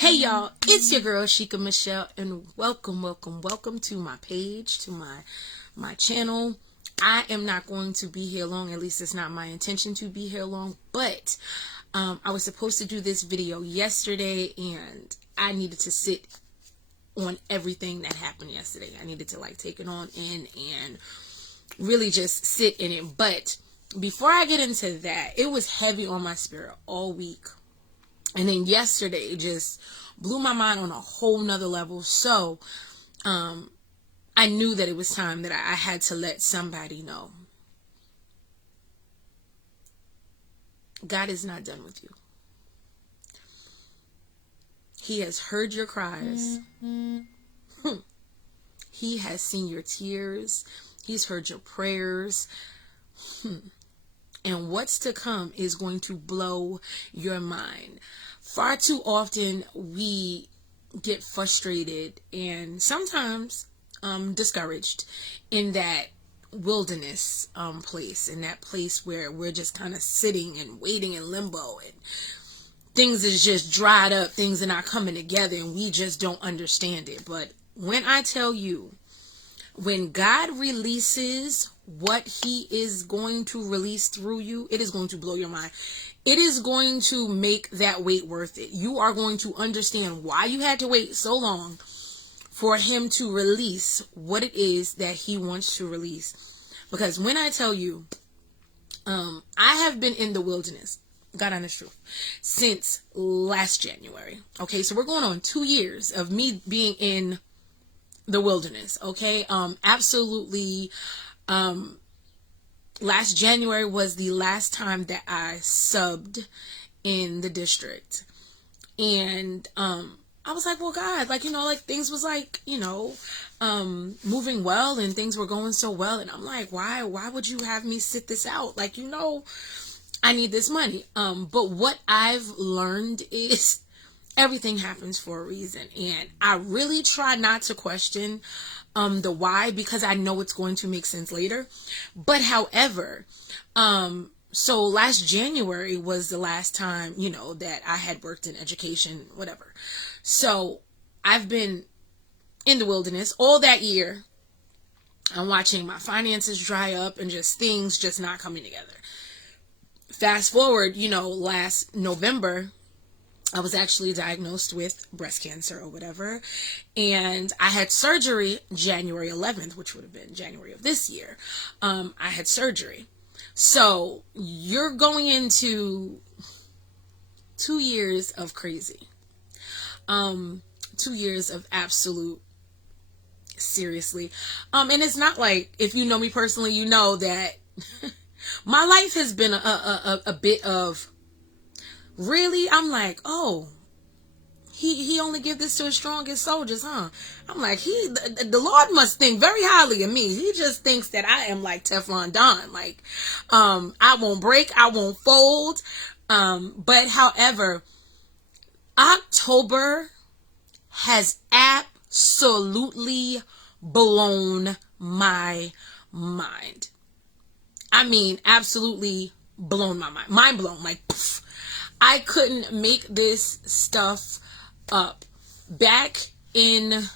Hey y'all, it's your girl Sheikah Michelle, and welcome to my page, to my channel. I am not going to be here long, at least it's not my intention to be here long, but I was supposed to do this video yesterday, and I needed to sit on everything that happened yesterday. I needed to take it on in and really just sit in it. But before I get into that, it was heavy on my spirit all week. And then yesterday just blew my mind on a whole nother level. So I knew that it was time that I had to let somebody know. God is not done with you. He has heard your cries. He has seen your tears. He's heard your prayers. And what's to come is going to blow your mind. Far too often we get frustrated and sometimes discouraged in that wilderness place, in that place where we're just kind of sitting and waiting in limbo, and things is just dried up, things are not coming together, and we just don't understand it. But when I tell you, when God releases what he is going to release through you, it is going to blow your mind. It is going to make that wait worth it. You are going to understand why you had to wait so long for him to release what it is that he wants to release. Because when I tell you, I have been in the wilderness, God honest truth, since last January. Okay, so we're going on 2 years of me being in the wilderness. Okay, absolutely. Last January was the last time that I subbed in the district, and I was like, well, God, things was moving well, and things were going so well, and I'm like, why would you have me sit this out? I need this money. But what I've learned is everything happens for a reason, and I really try not to question the why, because I know it's going to make sense later. But however, so last January was the last time, that I had worked in education, whatever. So I've been in the wilderness all that year. I'm watching my finances dry up and just things just not coming together. Fast forward, last November, I was actually diagnosed with breast cancer or whatever, and I had surgery January 11th, which would have been January of this year. I had surgery. So you're going into 2 years of crazy. 2 years of absolute, seriously. And it's not like, if you know me personally, you know that my life has been a bit of, really? I'm like, oh, he only give this to his strongest soldiers, huh? I'm like, the Lord must think very highly of me. He just thinks that I am like Teflon Don. I won't break, I won't fold. But however, October has absolutely blown my mind. I mean, absolutely blown my mind. Mind blown, pff. I couldn't make this stuff up. Back in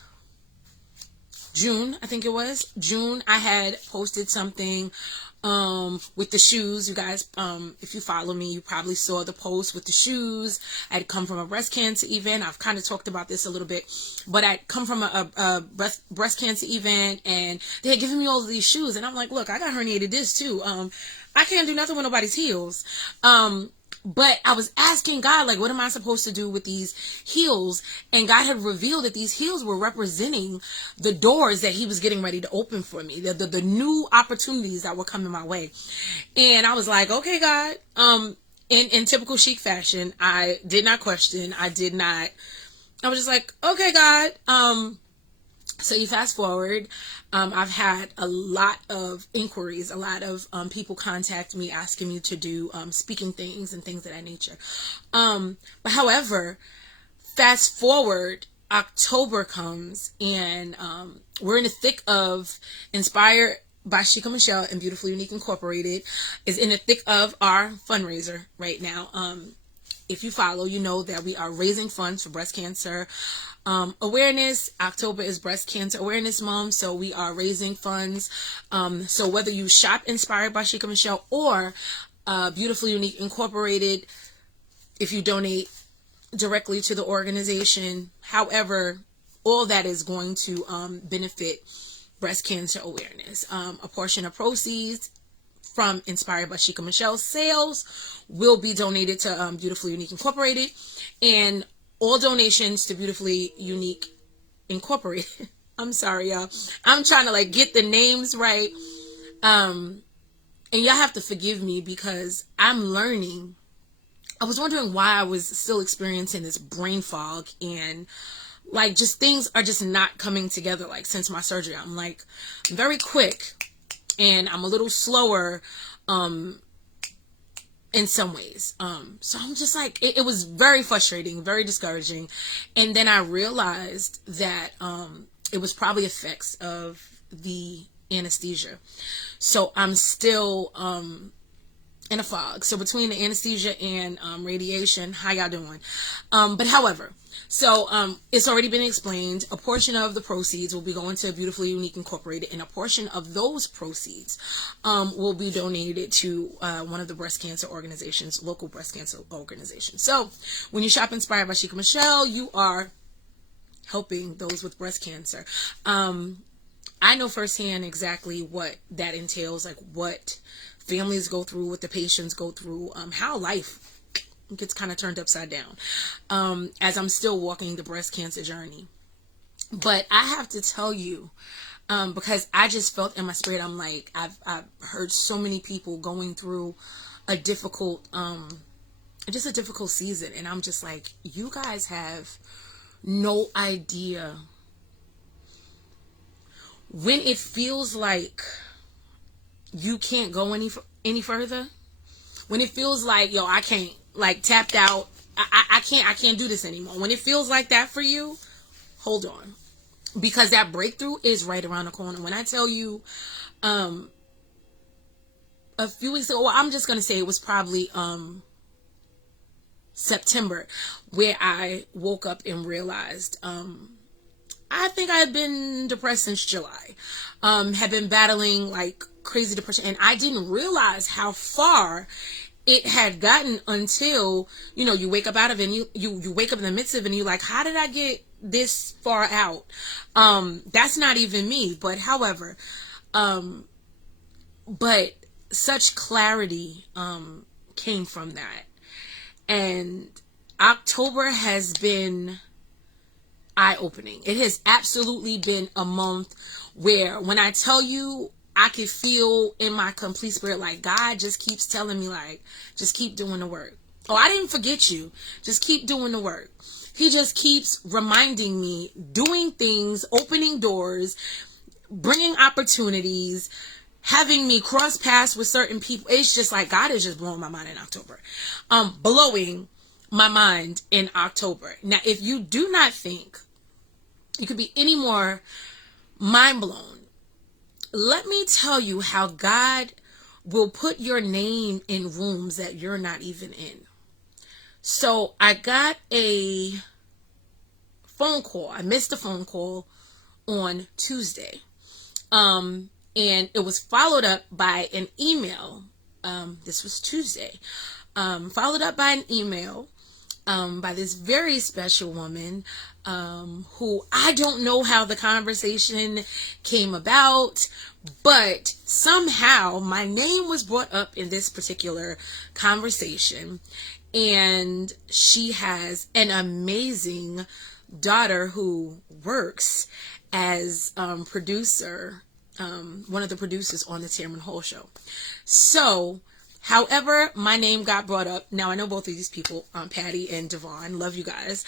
June, I think it was June, I had posted something with the shoes. You guys, if you follow me, you probably saw the post with the shoes. I'd come from a breast cancer event. I've kind of talked about this a little bit, but I'd come from a breast cancer event, and they had given me all of these shoes, and I'm like, look, I got herniated disc too. I can't do nothing with nobody's heels. But I was asking God, what am I supposed to do with these heels? And God had revealed that these heels were representing the doors that he was getting ready to open for me, the new opportunities that were coming my way. And I was like, okay, God, in typical chic fashion, I did not question. I was just like, okay, God. So you fast forward, I've had a lot of inquiries, a lot of people contact me asking me to do speaking things and things of that nature. But however, fast forward, October comes, and we're in the thick of Inspired by Sheikah Michelle and Beautifully Unique Incorporated is in the thick of our fundraiser right now. if you follow, you know that we are raising funds for breast cancer awareness. October is Breast Cancer Awareness Month, so we are raising funds. So whether you shop Inspired by Sheikah Michelle or Beautifully Unique Incorporated, if you donate directly to the organization, however, all that is going to benefit breast cancer awareness. A portion of proceeds from Inspired by Sheikah Michelle's sales will be donated to Beautifully Unique Incorporated, and all donations to Beautifully Unique Incorporated. I'm sorry, y'all. I'm trying to like get the names right. And y'all have to forgive me because I'm learning. I was wondering why I was still experiencing this brain fog, and like just things are just not coming together. Like since my surgery, I'm like very quick and I'm a little slower in some ways. So I'm just like, it was very frustrating, very discouraging. And then I realized that it was probably effects of the anesthesia. So I'm still in a fog. So between the anesthesia and radiation, how y'all doing? But however, so it's already been explained. A portion of the proceeds will be going to Beautifully Unique Incorporated, and a portion of those proceeds will be donated to one of the breast cancer organizations, local breast cancer organizations. So when you shop Inspired by Sheikah Michelle, you are helping those with breast cancer. I know firsthand exactly what that entails, like what families go through, what the patients go through, how life gets kind of turned upside down as I'm still walking the breast cancer journey. But I have to tell you, because I just felt in my spirit, I'm like, I've heard so many people going through a difficult, just a difficult season. And I'm just like, you guys have no idea when it feels like you can't go any further, when it feels like, yo, I can't, like tapped out, I can't do this anymore. When it feels like that for you, hold on, because that breakthrough is right around the corner. When I tell you, a few weeks ago, well, I'm just going to say it was probably, September, where I woke up and realized, I think I had been depressed since July, had been battling like crazy depression, and I didn't realize how far it had gotten until, you know, you wake up out of it, and you wake up in the midst of it, and you're like, how did I get this far out? That's not even me, but however, but such clarity came from that. And October has been eye-opening. It has absolutely been a month where, when I tell you, I could feel in my complete spirit, like God just keeps telling me, like, just keep doing the work. Oh, I didn't forget you. Just keep doing the work. He just keeps reminding me, doing things, opening doors, bringing opportunities, having me cross paths with certain people. It's just like God is just blowing my mind in October. Blowing my mind in October. Now, if you do not think you could be any more mind blown, let me tell you how God will put your name in rooms that you're not even in. So I got a phone call. I missed a phone call on Tuesday. And it was followed up by an email. This was Tuesday. Followed up by an email by this very special woman who I don't know how the conversation came about, but somehow my name was brought up in this particular conversation, and she has an amazing daughter who works as producer, one of the producers on the Tamron Hall show. So however, my name got brought up. Now, I know both of these people, Patty and Devon. Love you guys.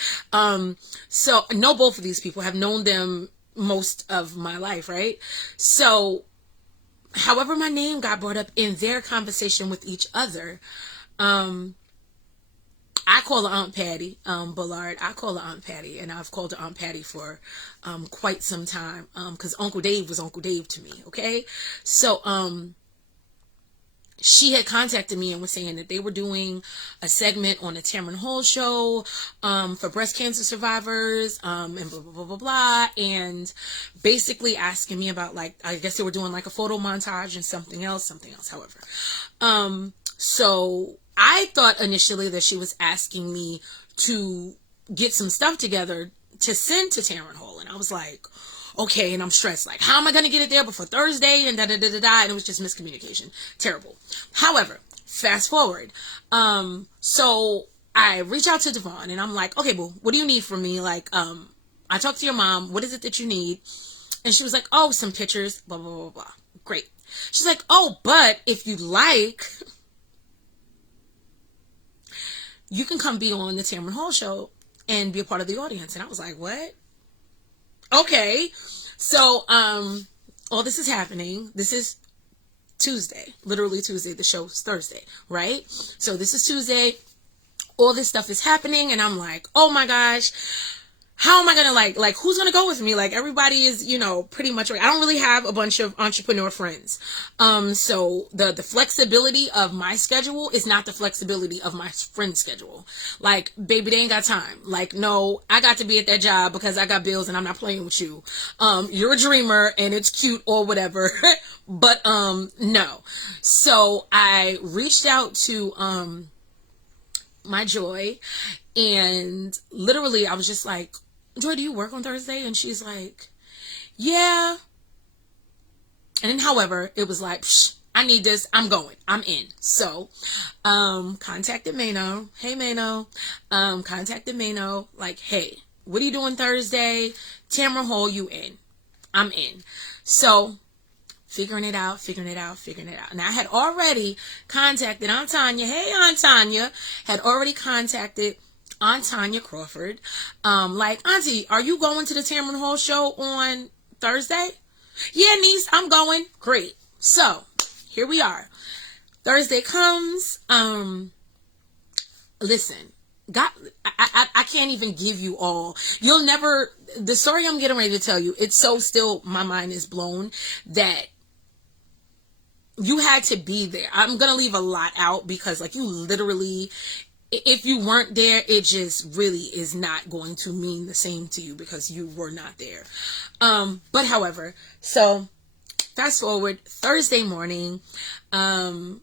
So I know both of these people, have known them most of my life, right? So however my name got brought up in their conversation with each other, I call her Aunt Patty, Bullard. I call her Aunt Patty, and I've called her Aunt Patty for quite some time, because Uncle Dave was Uncle Dave to me, okay? So she had contacted me and was saying that they were doing a segment on the Tamron Hall show for breast cancer survivors and blah, blah, blah, blah, blah. And basically asking me about, like, I guess they were doing like a photo montage and something else, however. So I thought initially that she was asking me to get some stuff together to send to Tamron Hall. And I was like, okay, and I'm stressed. Like, how am I going to get it there before Thursday? And da-da-da-da-da. And it was just miscommunication. Terrible. However, fast forward. So I reach out to Devon and I'm like, okay, boo, what do you need from me? Like, I talked to your mom. What is it that you need? And she was like, oh, some pictures, blah, blah, blah, blah. Great. She's like, oh, but if you like, you can come be on the Tamron Hall show and be a part of the audience. And I was like, what? Okay. So, all this is happening. This is Tuesday, literally Tuesday. The show's Thursday, right? So this is Tuesday. All this stuff is happening. And I'm like, oh my gosh, how am I going to like, who's going to go with me? Like, everybody is, you know, pretty much right. I don't really have a bunch of entrepreneur friends. So the flexibility of my schedule is not the flexibility of my friend's schedule. Like, baby, they ain't got time. Like, no, I got to be at that job because I got bills and I'm not playing with you. You're a dreamer and it's cute or whatever, but, no. So I reached out to, my Joy, and literally I was just like, Joy, do you work on Thursday? And she's like, yeah. And then, however, it was like, I need this. I'm going. I'm in. So, contacted Maine-O. Hey, Maine-O. Contacted Maine-O. Like, hey, what are you doing Thursday? Tamron Hall, you in. I'm in. So, figuring it out. And I had already contacted Aunt Tanya. Hey, Aunt Tanya. Had already contacted Aunt Tanya Crawford. Like, Auntie, are you going to the Tamron Hall show on Thursday? Yeah, niece, I'm going. Great. So, here we are. Thursday comes. Listen, I can't even give you all. You'll never, the story I'm getting ready to tell you, it's so still, my mind is blown that you had to be there. I'm going to leave a lot out because, like, you literally, if you weren't there, it just really is not going to mean the same to you because you were not there. But however, so fast forward, Thursday morning, Maine-O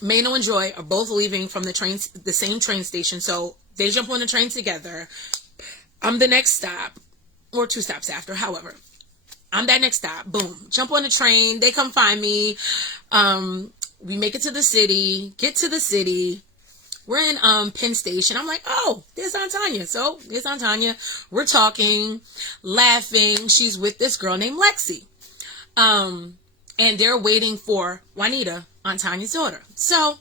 and Joy are both leaving from the same train station. So they jump on the train together. I'm the next stop, or 2 stops after, however. I'm that next stop. Boom. Jump on the train. They come find me. We make it to the city. Get to the city. We're in Penn Station. I'm like, oh, there's Aunt Tanya. So there's Aunt Tanya. We're talking, laughing. She's with this girl named Lexy. And they're waiting for Juanita, Aunt Tanya's daughter. So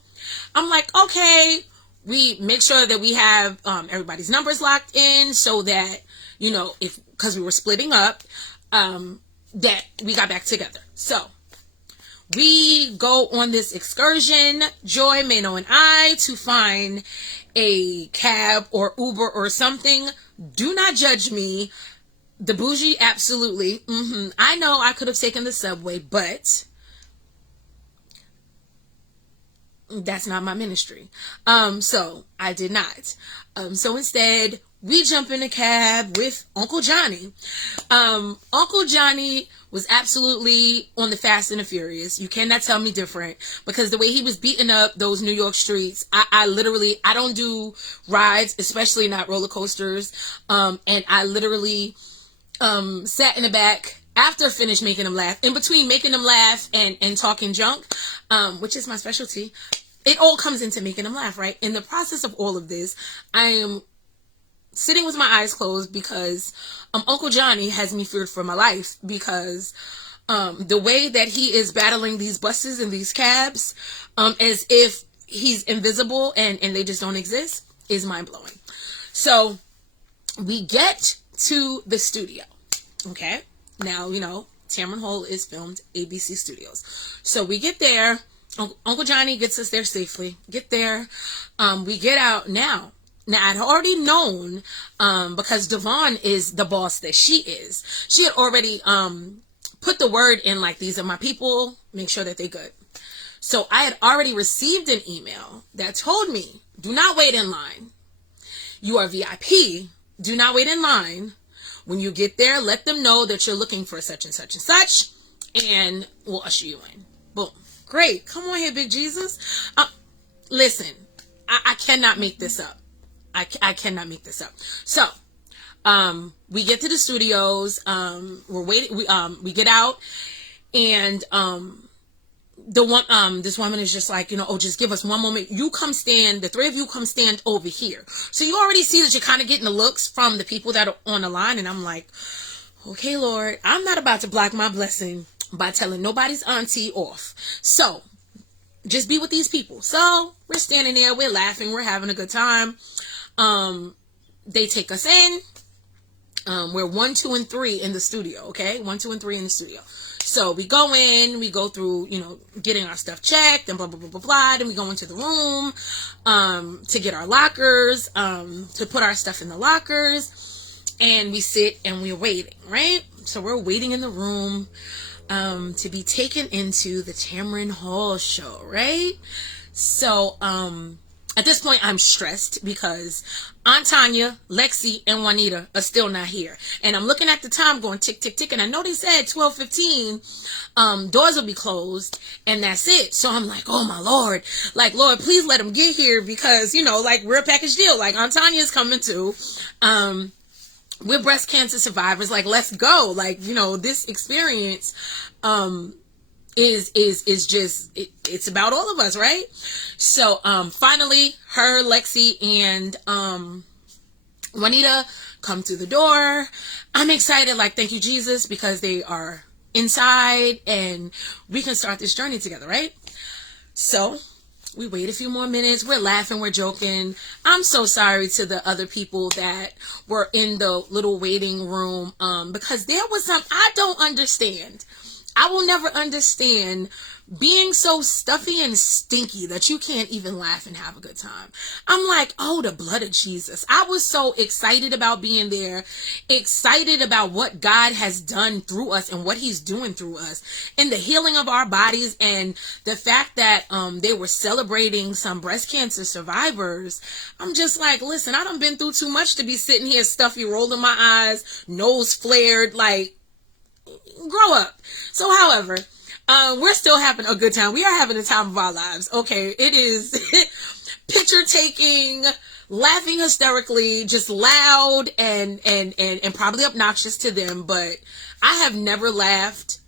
I'm like, okay. We make sure that we have everybody's numbers locked in so that, you know, because we were splitting up, that we got back together. So we go on this excursion, Joy, Maine-O, and I, to find a cab or Uber or something. Do not judge me. The bougie, absolutely. I know I could have taken the subway, but that's not my ministry. So I did not. So instead, we jump in a cab with Uncle Johnny. Uncle Johnny was absolutely on the Fast and the Furious. You cannot tell me different because the way he was beating up those New York streets, I literally, I don't do rides, especially not roller coasters. And I literally, sat in the back after I finished making them laugh, in between making them laugh and talking junk, which is my specialty. It all comes into making them laugh, right? In the process of all of this, I am sitting with my eyes closed because Uncle Johnny has me feared for my life because the way that he is battling these buses and these cabs as if he's invisible and they just don't exist is mind-blowing. So we get to the studio, okay? Now, you know, Tamron Hall is filmed ABC Studios. So we get there. Uncle Johnny gets us there safely. Get there. We get out now. Now, I'd already known, because Devon is the boss that she is. She had already put the word in, like, these are my people. Make sure that they good. So I had already received an email that told me, do not wait in line. You are VIP. Do not wait in line. When you get there, let them know that you're looking for such and such and such, and we'll usher you in. Boom. Great. Come on here, Big Jesus. Listen, I cannot make this up. I cannot make this up. So, we get to the studios. We're waiting. We get out, and this woman is just like, oh, just give us one moment. You come stand, the three of you come stand over here. So you already see that you're kind of getting the looks from the people that are on the line. And I'm like, okay, Lord, I'm not about to block my blessing by telling nobody's auntie off. So just be with these people. So we're standing there, we're laughing, we're having a good time. They take us in. We're 1, 2, and 3 in the studio. Okay. 1, 2, and 3 in the studio. So we go in, we go through, getting our stuff checked and blah, blah, blah, blah, blah. Then we go into the room, to get our lockers, to put our stuff in the lockers, and we sit and we're waiting, right? So we're waiting in the room, to be taken into the Tamron Hall show, right? So, at this point, I'm stressed because Aunt Tanya, Lexy, and Juanita are still not here. And I'm looking at the time going tick, tick, tick. And I know they said 12:15, doors will be closed. And that's it. So I'm like, oh, my Lord. Like, Lord, please let them get here because, like, we're a package deal. Like, Aunt Tanya is coming too. We're breast cancer survivors. Like, let's go. Like, this experience, is just it's about all of us, right? So finally her, Lexy, and Juanita come through the door. I'm excited, like, thank you, Jesus, because they are inside and we can start this journey together, right? So we wait a few more minutes. We're laughing, we're joking. I'm so sorry to the other people that were in the little waiting room, because there was I don't understand. I will never understand being so stuffy and stinky that you can't even laugh and have a good time. I'm like, oh, the blood of Jesus. I was so excited about being there, excited about what God has done through us and what he's doing through us and the healing of our bodies, and the fact that they were celebrating some breast cancer survivors. I'm just like, listen, I done been through too much to be sitting here stuffy, rolling my eyes, nose flared, like, grow up. So, however, we're still having a good time. We are having the time of our lives. Okay, it is picture taking, laughing hysterically, just loud and probably obnoxious to them. But I have never laughed.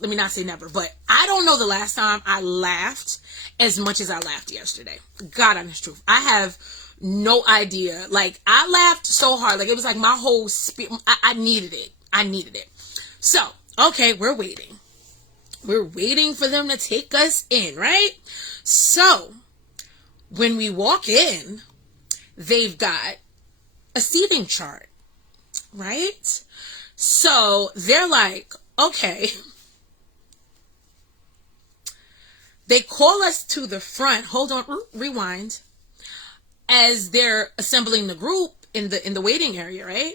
Let me not say never, but I don't know the last time I laughed as much as I laughed yesterday. God honest truth. I have no idea. Like, I laughed so hard. Like, it was like my whole spirit. I needed it. I needed it. So, okay, we're waiting. We're waiting for them to take us in, right? So, when we walk in, they've got a seating chart, right? So, they're like, okay. They call us to the front. Hold on, rewind. As they're assembling the group in the waiting area, right?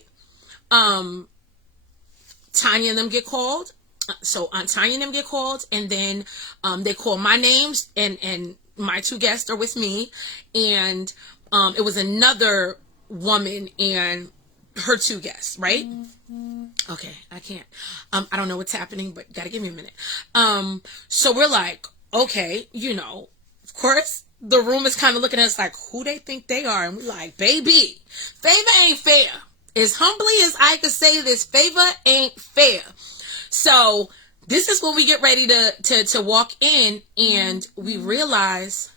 Tanya and them get called. So Aunt Tanya and them get called, and then they call my names, and my 2 guests are with me, and it was another woman and her 2 guests, right? Okay, I can't. I don't know what's happening, but gotta give me a minute. So we're like, okay, of course, the room is kind of looking at us like, who they think they are, and we're like, baby, favor ain't fair. As humbly as I could say this, favor ain't fair. So this is when we get ready to walk in, and we realize,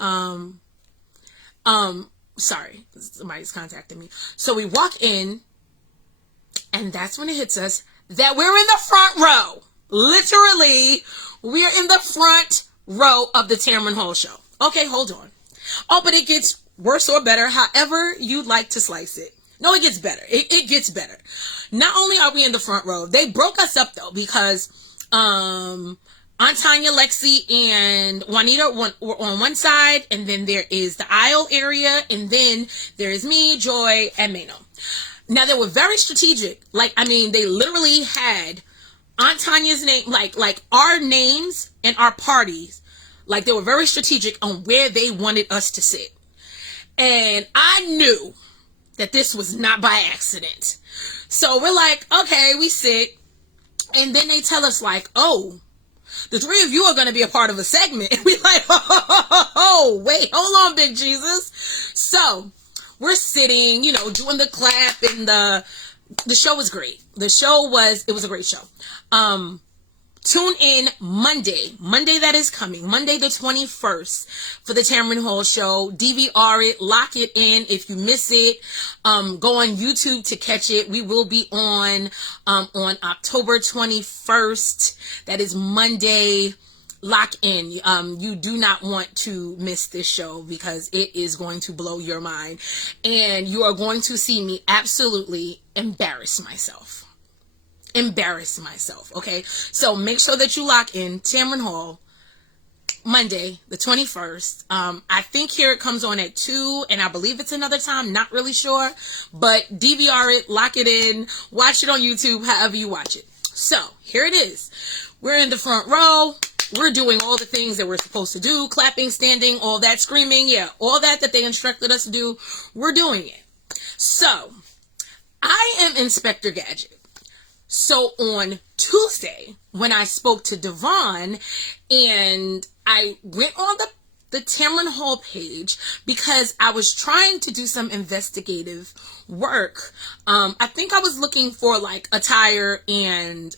sorry, somebody's contacting me. So we walk in, and that's when it hits us that we're in the front row. Literally, we're in the front row of the Tamron Hall show. Okay, hold on. Oh, but it gets worse or better, however you'd like to slice it. No, it gets better. It gets better. Not only are we in the front row, they broke us up though, because Aunt Tanya, Lexy, and Juanita were on one side, and then there is the aisle area, and then there is me, Joy, and Maine-O. Now, they were very strategic. Like, I mean, they literally had Aunt Tanya's name, like our names and our parties, like they were very strategic on where they wanted us to sit. And I knew that this was not by accident. So we're like, okay, we sit. And then they tell us like, oh, the three of you are going to be a part of a segment. And we're like, oh, wait, hold on, Big Jesus. So we're sitting, you know, doing the clap, and the show was great. It was a great show. Tune in Monday that is coming, Monday the 21st, for the Tamron Hall show. DVR it, lock it in. If you miss it, go on YouTube to catch it. We will be on October 21st. That is Monday. Lock in. You do not want to miss this show, because it is going to blow your mind, and you are going to see me absolutely embarrass myself. Okay, so make sure that you lock in Tamron Hall Monday the 21st. I think here it comes on at 2, and I believe it's another time, not really sure, but DVR it, lock it in, watch it on YouTube, however you watch it. So here it is. We're in the front row. We're doing all the things that we're supposed to do, clapping, standing, all that, screaming, yeah, all that they instructed us to do. We're doing it. So I am Inspector Gadget. So on Tuesday, when I spoke to Devon, and I went on the Tamron Hall page, because I was trying to do some investigative work. I think I was looking for like attire and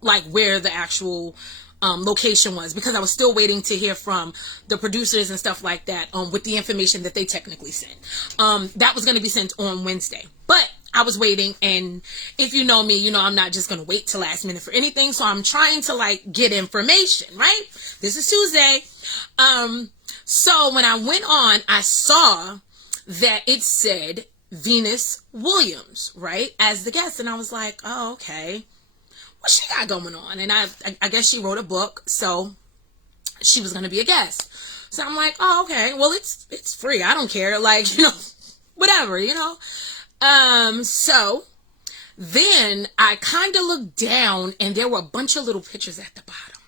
like where the actual location was, because I was still waiting to hear from the producers and stuff like that with the information that they technically sent. That was going to be sent on Wednesday, but I was waiting, and if you know me, you know I'm not just going to wait till last minute for anything, so I'm trying to like get information, right? This is Tuesday. So when I went on, I saw that it said Venus Williams, right, as the guest, and I was like, oh, okay, what she got going on? And I guess she wrote a book, so she was going to be a guest. So I'm like, oh, okay, well, it's free, I don't care, like, you know, whatever, you know. So then I kind of looked down, and there were a bunch of little pictures at the bottom.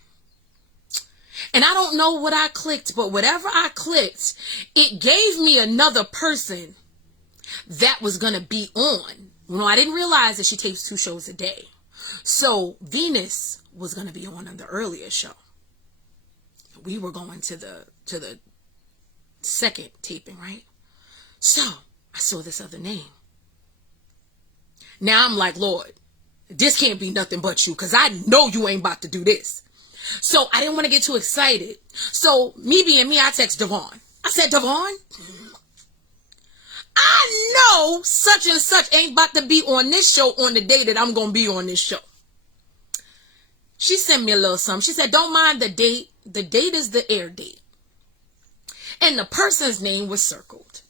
And I don't know what I clicked, but whatever I clicked, it gave me another person that was going to be on. You know, I didn't realize that she tapes 2 shows a day. So Venus was going to be on the earlier show. We were going to the second taping, right? So I saw this other name. Now I'm like, Lord, this can't be nothing but you, because I know you ain't about to do this. So I didn't want to get too excited. So me being me, I text Devon. I said, Devon, I know such and such ain't about to be on this show on the day that I'm going to be on this show. She sent me a little something. She said, don't mind the date. The date is the air date. And the person's name was circled.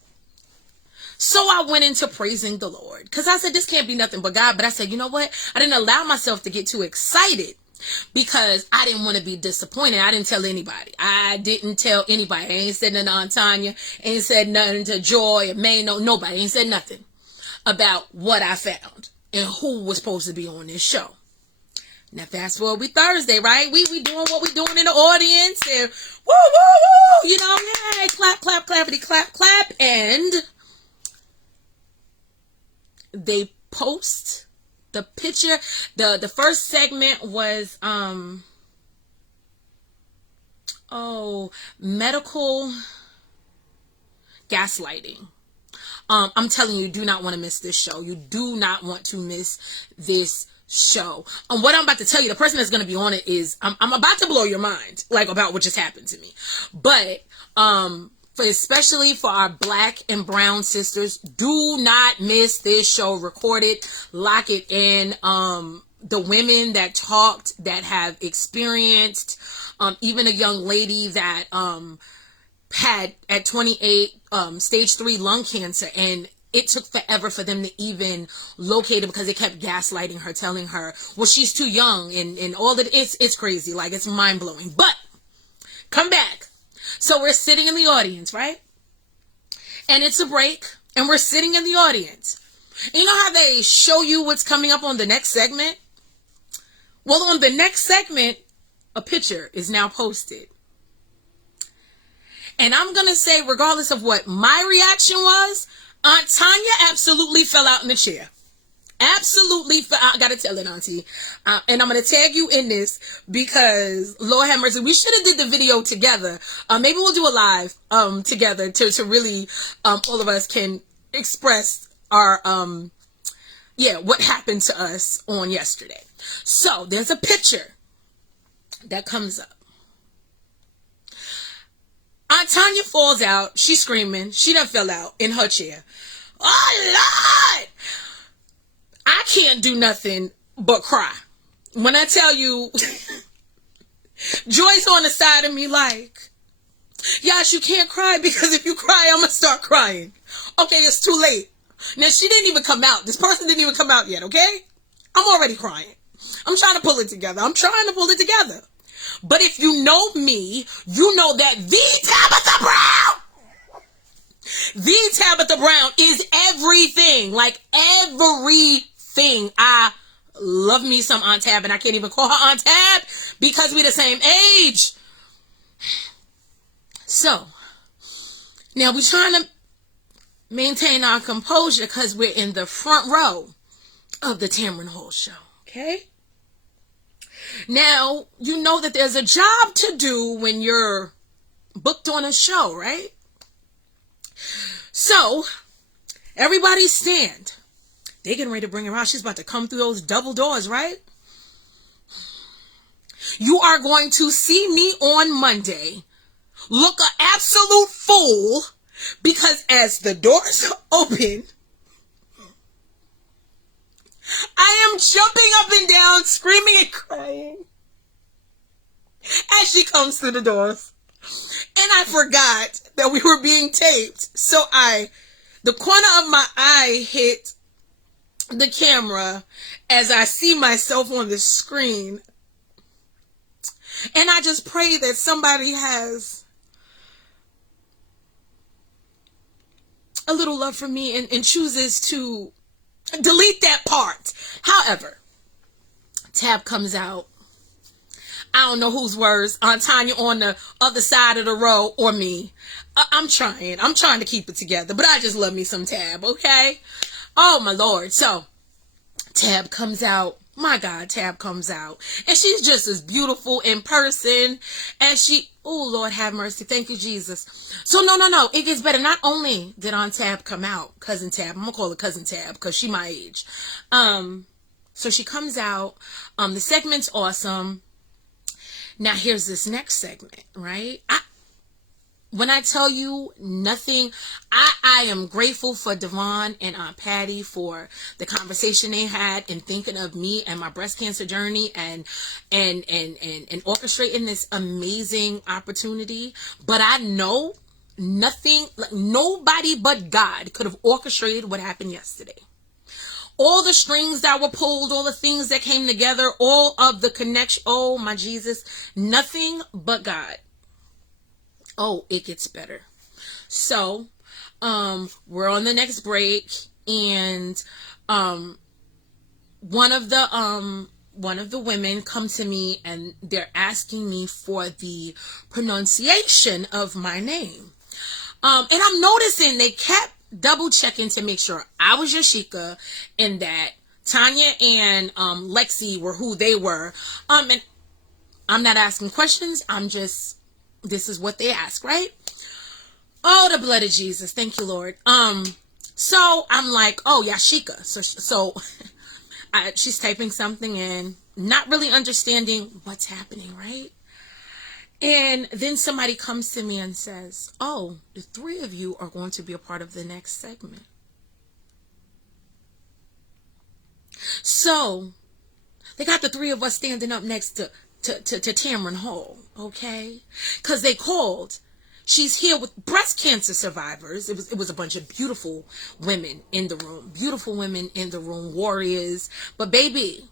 So I went into praising the Lord, because I said, this can't be nothing but God. But I said, you know what? I didn't allow myself to get too excited, because I didn't want to be disappointed. I didn't tell anybody. I didn't tell anybody. I ain't said nothing to Aunt Tanya. Ain't said nothing to Joy or Maine-O. Nobody. Ain't said nothing about what I found and who was supposed to be on this show. Now fast forward, we Thursday, right? We doing what we doing in the audience, and woo, woo, woo, you know, yay, clap, clap, clappity, clap, clap, and they post the picture. The first segment was medical gaslighting. I'm telling you, you do not want to miss this show. You do not want to miss this show. What I'm about to tell you, the person that's going to be on it is, I'm about to blow your mind, like, about what just happened to me. But especially for our Black and brown sisters, do not miss this show. Record it, lock it in. The women that talked, that have experienced, even a young lady that had at 28 stage 3 lung cancer, and it took forever for them to even locate her, because they kept gaslighting her, telling her, well, she's too young, and all that. It's crazy, like, it's mind-blowing. But come back. So we're sitting in the audience, right? And it's a break, and we're sitting in the audience. And you know how they show you what's coming up on the next segment? Well, on the next segment, a picture is now posted. And I'm going to say, regardless of what my reaction was, Aunt Tanya absolutely fell out in the chair. Absolutely. I got to tell it, Auntie. And I'm going to tag you in this because, Lord have mercy, we should have did the video together. Maybe we'll do a live together to really, all of us can express our, what happened to us on yesterday. So there's a picture that comes up. Aunt Tanya falls out. She's screaming. She done fell out in her chair. Oh, Lord! I can't do nothing but cry. When I tell you, Joy's on the side of me like, Yash, you can't cry because if you cry, I'm going to start crying. Okay, it's too late. Now, she didn't even come out. This person didn't even come out yet, okay? I'm already crying. I'm trying to pull it together. But if you know me, you know that the Tabitha Brown is everything. Like everything. I love me some Aunt Tab, and I can't even call her Aunt Tab because we're the same age. So, now we're trying to maintain our composure because we're in the front row of the Tamron Hall show, okay? Now, you know that there's a job to do when you're booked on a show, right? So, everybody stand. They're getting ready to bring her out. She's about to come through those double doors, right? You are going to see me on Monday look an absolute fool because as the doors open, I am jumping up and down, screaming and crying as she comes through the doors. And I forgot that we were being taped. So the corner of my eye hit the camera as I see myself on the screen. And I just pray that somebody has a little love for me and chooses to delete that part. However, Tab comes out. I don't know whose words, Aunt Tanya on the other side of the row or me. I'm trying to keep it together, but I just love me some Tab, okay? Oh, my Lord. So, Tab comes out. My God, Tab comes out. And she's just as beautiful in person as oh, Lord have mercy. Thank you, Jesus. So, no. It gets better. Not only did Aunt Tab come out, Cousin Tab. I'm going to call her Cousin Tab because she my age. So she comes out. The segment's awesome. Now, here's this next segment, right? When I tell you nothing, I am grateful for Devon and Aunt Patty for the conversation they had and thinking of me and my breast cancer journey and orchestrating this amazing opportunity. But I know nobody but God could have orchestrated what happened yesterday. All the strings that were pulled, all the things that came together, all of the connection. Oh, my Jesus. Nothing but God. Oh, it gets better. So, we're on the next break, and one of the women come to me and they're asking me for the pronunciation of my name. And I'm noticing they kept double checking to make sure I was Yashika and that Tanya and Lexy were who they were. And I'm not asking questions. This is what they ask, right? Oh, the blood of Jesus. Thank you, Lord. So I'm like, oh, Yashika. So she's typing something in, not really understanding what's happening, right? And then somebody comes to me and says, oh, the three of you are going to be a part of the next segment. So they got the three of us standing up next to Tamron Hall, okay? Because they called. She's here with breast cancer survivors. It was a bunch of beautiful women in the room. Beautiful women in the room, warriors. But baby,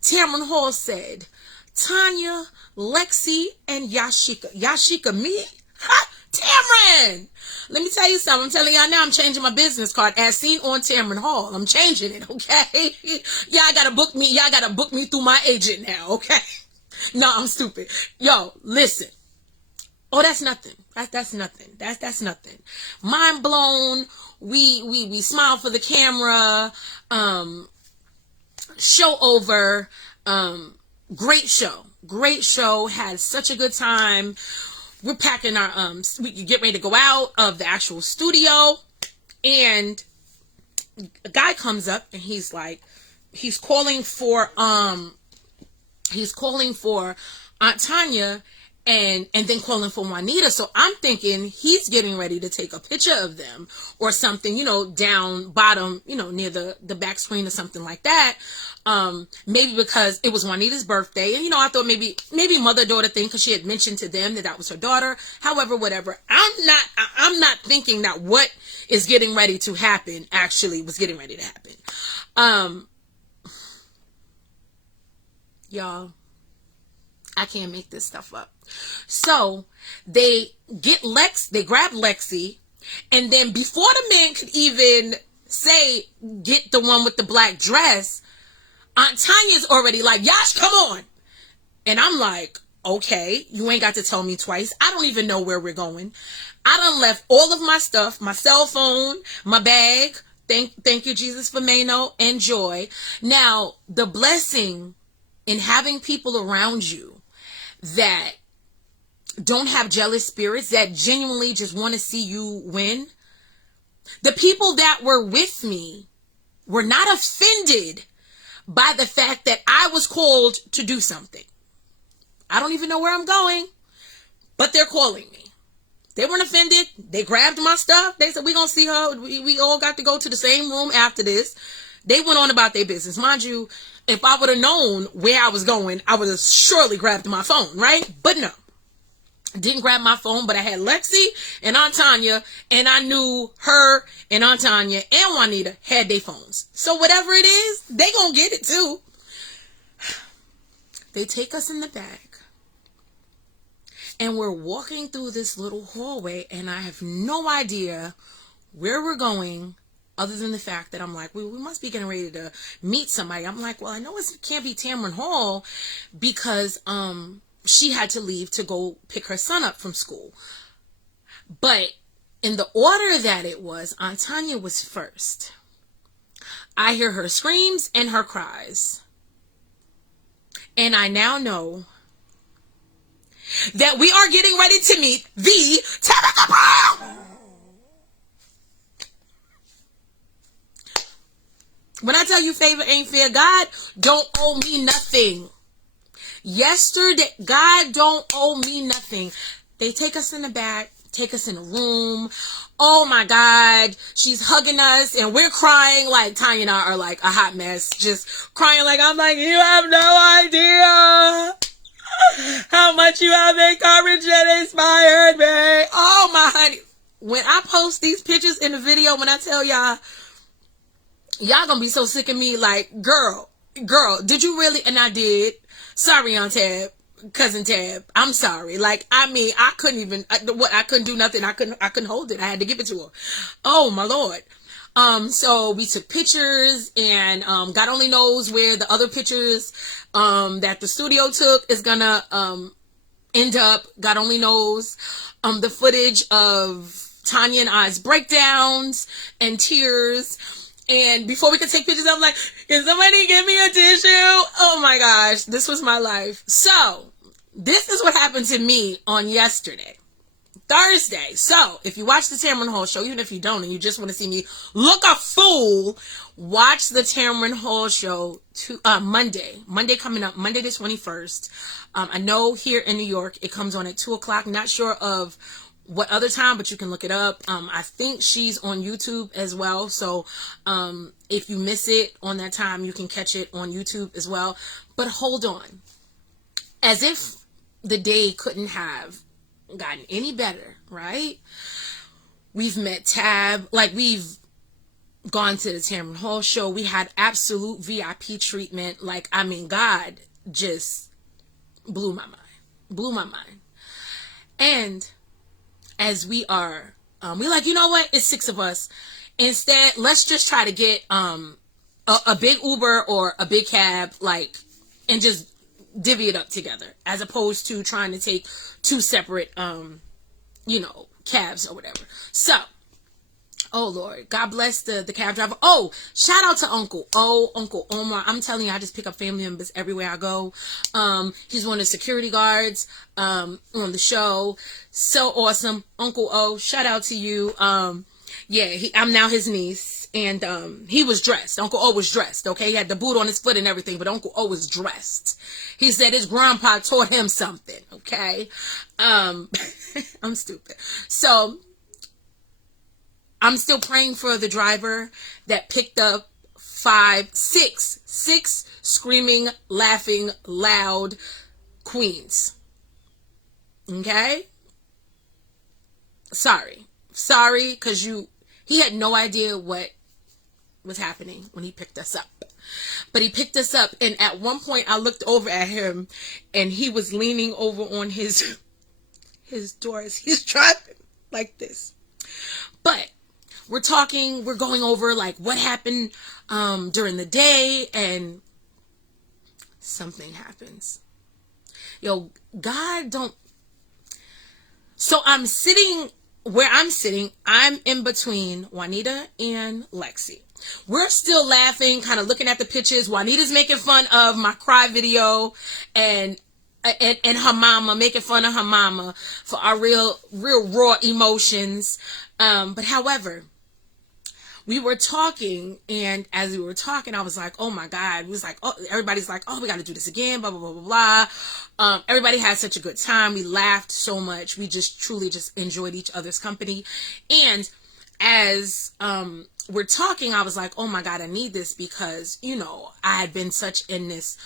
Tamron Hall said, Tanya, Lexy, and Yashika. Yashika, me? Ha! Tamron, let me tell you something. I'm telling y'all now, I'm changing my business card as seen on Tamron Hall. I'm changing it, okay? Y'all gotta book me. Y'all gotta book me through my agent now, okay? No, I'm stupid. Yo, listen. Oh, that's nothing. That's nothing. That's nothing. Mind blown. We smile for the camera. Show over. Great show. Great show. Had such a good time. We're packing our we can get ready to go out of the actual studio, and a guy comes up and he's like, he's calling for Aunt Tanya, and then calling for Juanita. So I'm thinking he's getting ready to take a picture of them or something, down bottom, near the back screen or something like that. Maybe because it was Juanita's birthday, and I thought maybe mother-daughter thing, because she had mentioned to them that was her daughter. However, whatever. I'm not thinking that what is getting ready to happen actually was getting ready to happen. Y'all, I can't make this stuff up. So they grab Lexy, and then before the man could even say, get the one with the black dress, Aunt Tanya's already like, Yash, come on. And I'm like, okay, you ain't got to tell me twice. I don't even know where we're going. I done left all of my stuff, my cell phone, my bag. Thank you, Jesus, for Maine-O and Joy. Now, the blessing in having people around you that don't have jealous spirits, that genuinely just want to see you win. The people that were with me were not offended by the fact that I was called to do something. I don't even know where I'm going, but they're calling me. They weren't offended. They grabbed my stuff. They said, we're going to see her. We all got to go to the same room after this. They went on about their business. Mind you, if I would have known where I was going, I would have surely grabbed my phone, right? But no. I didn't grab my phone, but I had Lexy and Aunt Tanya, and I knew her and Aunt Tanya and Juanita had their phones. So whatever it is, they gonna get it too. They take us in the back, and we're walking through this little hallway, and I have no idea where we're going, other than the fact that I'm like, we must be getting ready to meet somebody. I'm like, well, I know it can't be Tamron Hall, because she had to leave to go pick her son up from school. But in the order that it was, Aunt Tanya was first. I hear her screams and her cries. And I now know that we are getting ready to meet the Tabitha Brown. When I tell you favor ain't fair, God don't owe me nothing. Yesterday, God don't owe me nothing. They take us in the back, take us in a room. Oh my God, she's hugging us and we're crying like Tanya and I are like a hot mess. Just crying like, I'm like, you have no idea how much you have encouraged and inspired me. Oh my honey. When I post these pictures in the video, when I tell y'all gonna be so sick of me, like, girl, did you really? And I did. Sorry, Aunt Tab, Cousin Tab. I'm sorry. Like, I mean, I couldn't even, I couldn't do nothing. I couldn't hold it. I had to give it to her. Oh my Lord. So we took pictures, and, God only knows where the other pictures, that the studio took is gonna, end up. God only knows, the footage of Tanya and I's breakdowns and tears. And before we could take pictures, I'm like, can somebody give me a tissue? Oh my gosh, this was my life. So, this is what happened to me on yesterday, Thursday. So, if you watch the Tamron Hall show, even if you don't and you just want to see me look a fool, watch the Tamron Hall show Monday coming up, Monday the 21st. I know here in New York, it comes on at 2:00. Not sure of what other time, but you can look it up. I think she's on YouTube as well. So, if you miss it on that time, you can catch it on YouTube as well. But hold on. As if the day couldn't have gotten any better, right? We've met Tab, like we've gone to the Tamron Hall show. We had absolute VIP treatment. Like, I mean, God just blew my mind. And as we are, we're like, you know what? It's 6 of us. Instead, let's just try to get a big Uber or a big cab, like, and just divvy it up together, as opposed to trying to take 2 separate, cabs or whatever. So, oh Lord, God bless the cab driver. Oh, shout out to Uncle Omar. I'm telling you, I just pick up family members everywhere I go. He's one of the security guards on the show. So awesome. Uncle O, shout out to you. I'm now his niece, and he was dressed. Uncle O was dressed, okay? He had the boot on his foot and everything, but Uncle O was dressed. He said his grandpa taught him something, okay? I'm stupid. So, I'm still praying for the driver that picked up 6 screaming, laughing, loud queens. Okay? Sorry, because he had no idea what was happening when he picked us up. But he picked us up, and at one point I looked over at him, and he was leaning over on his doors. He's driving like this. But we're going over like what happened during the day, and something happens. Yo, God don't. So I'm sitting where I'm sitting. I'm in between Juanita and Lexy. We're still laughing, kind of looking at the pictures. Juanita's making fun of my cry video, and her mama, making fun of her mama for our real raw emotions. But however, we were talking, and as we were talking, I was like, oh my God. We was like, oh, everybody's like, oh, we got to do this again, blah, blah, blah, blah, blah. Everybody had such a good time. We laughed so much. We just truly just enjoyed each other's company. And as we're talking, I was like, oh my God, I need this, because, I had been such in this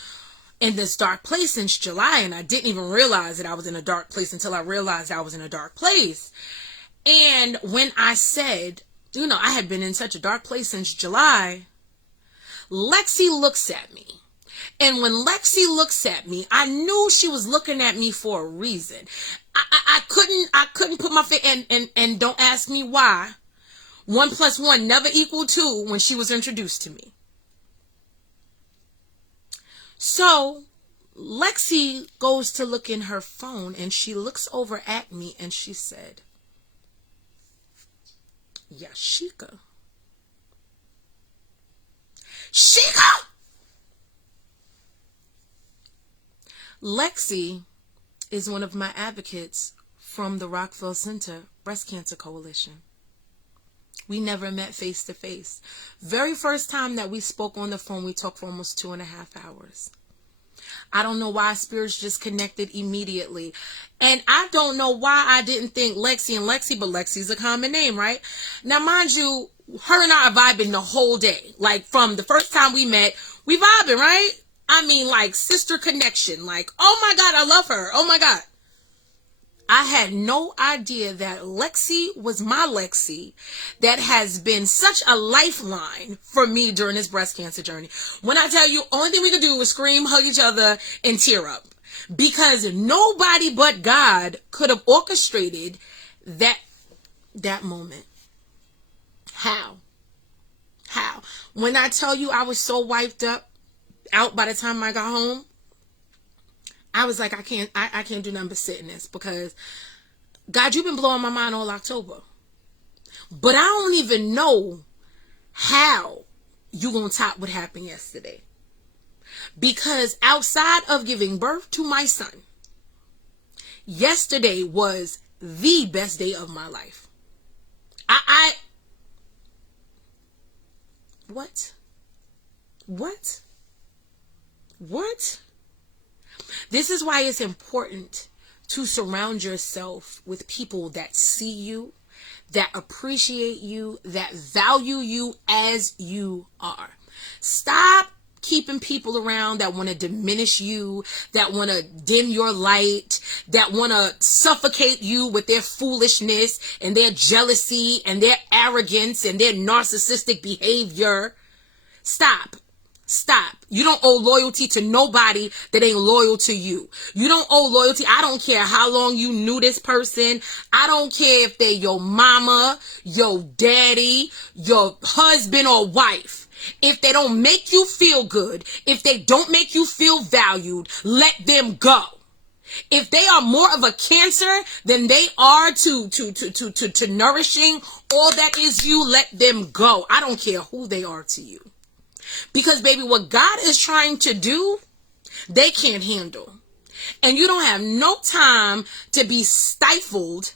dark place since July, and I didn't even realize that I was in a dark place until I realized I was in a dark place. And when I said, I had been in such a dark place since July, Lexy looks at me. And when Lexy looks at me, I knew she was looking at me for a reason. I couldn't put my face, and don't ask me why. 1 + 1 never equaled 2 when she was introduced to me. So Lexy goes to look in her phone, and she looks over at me, and she said, Yashika. Shika! Lexy is one of my advocates from the Rockville Center Breast Cancer Coalition. We never met face to face. Very first time that we spoke on the phone, we talked for almost 2.5 hours. I don't know why spirits just connected immediately. And I don't know why I didn't think Lexy and Lexy, but Lexy's a common name, right? Now, mind you, her and I are vibing the whole day. Like, from the first time we met, we vibing, right? I mean, like, sister connection. Like, oh my God, I love her. Oh my God. I had no idea that Lexy was my Lexy, that has been such a lifeline for me during this breast cancer journey. When I tell you, only thing we could do was scream, hug each other, and tear up. Because nobody but God could have orchestrated that moment. How? When I tell you I was so wiped out by the time I got home, I was like, I can't do nothing but sit in this, because God, you've been blowing my mind all October. But I don't even know how you gonna top what happened yesterday. Because outside of giving birth to my son, yesterday was the best day of my life. What? This is why it's important to surround yourself with people that see you, that appreciate you, that value you as you are. Stop keeping people around that want to diminish you, that want to dim your light, that want to suffocate you with their foolishness and their jealousy and their arrogance and their narcissistic behavior. Stop Stop. You don't owe loyalty to nobody that ain't loyal to you. You don't owe loyalty. I don't care how long you knew this person. I don't care if they your mama, your daddy, your husband or wife. If they don't make you feel good, if they don't make you feel valued, let them go. If they are more of a cancer than they are to nourishing all that is you, let them go. I don't care who they are to you. Because, baby, what God is trying to do, they can't handle. And you don't have no time to be stifled